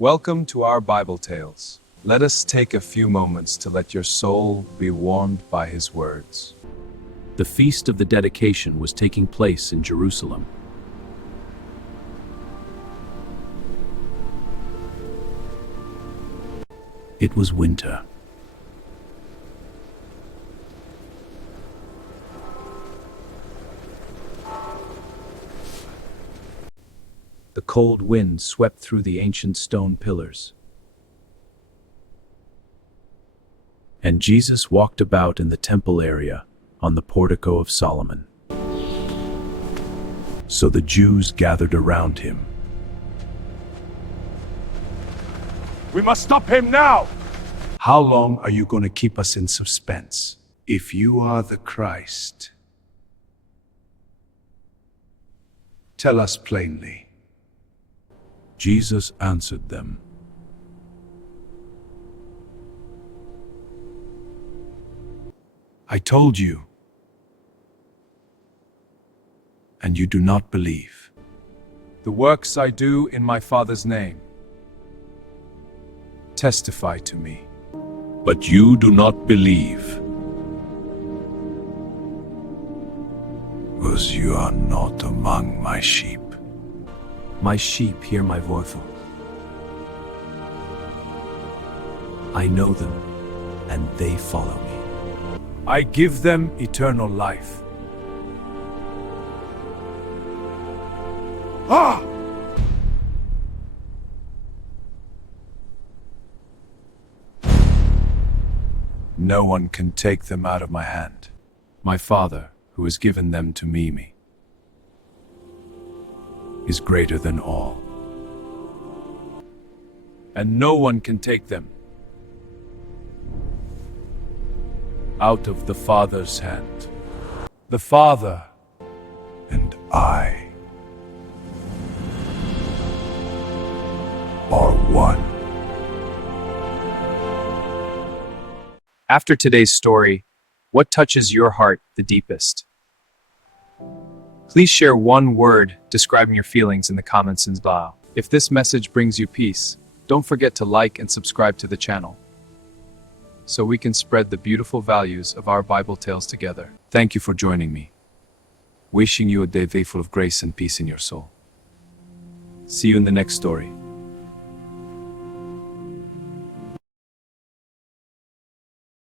Welcome to our Bible Tales. Let us take a few moments to let your soul be warmed by His words. The Feast of the Dedication was taking place in Jerusalem. It was winter. The cold wind swept through the ancient stone pillars. And Jesus walked about in the temple area on the portico of Solomon. So the Jews gathered around him. We must stop him now! How long are you going to keep us in suspense? If you are the Christ, tell us plainly. Jesus answered them, I told you, and you do not believe. The works I do in my Father's name testify to me. but you do not believe, because you are not among my sheep. My sheep hear my voice. I know them, and they follow me. I give them eternal life. Ah! No one can take them out of my hand. My Father, who has given them to me, is greater than all. And no one can take them out of the Father's hand. The Father and I are one. After today's story, what touches your heart the deepest? Please share one word describing your feelings in the comments below. If this message brings you peace, don't forget to like and subscribe to the channel, so we can spread the beautiful values of our Bible tales together. Thank you for joining me. Wishing you a day full of grace and peace in your soul. See you in the next story.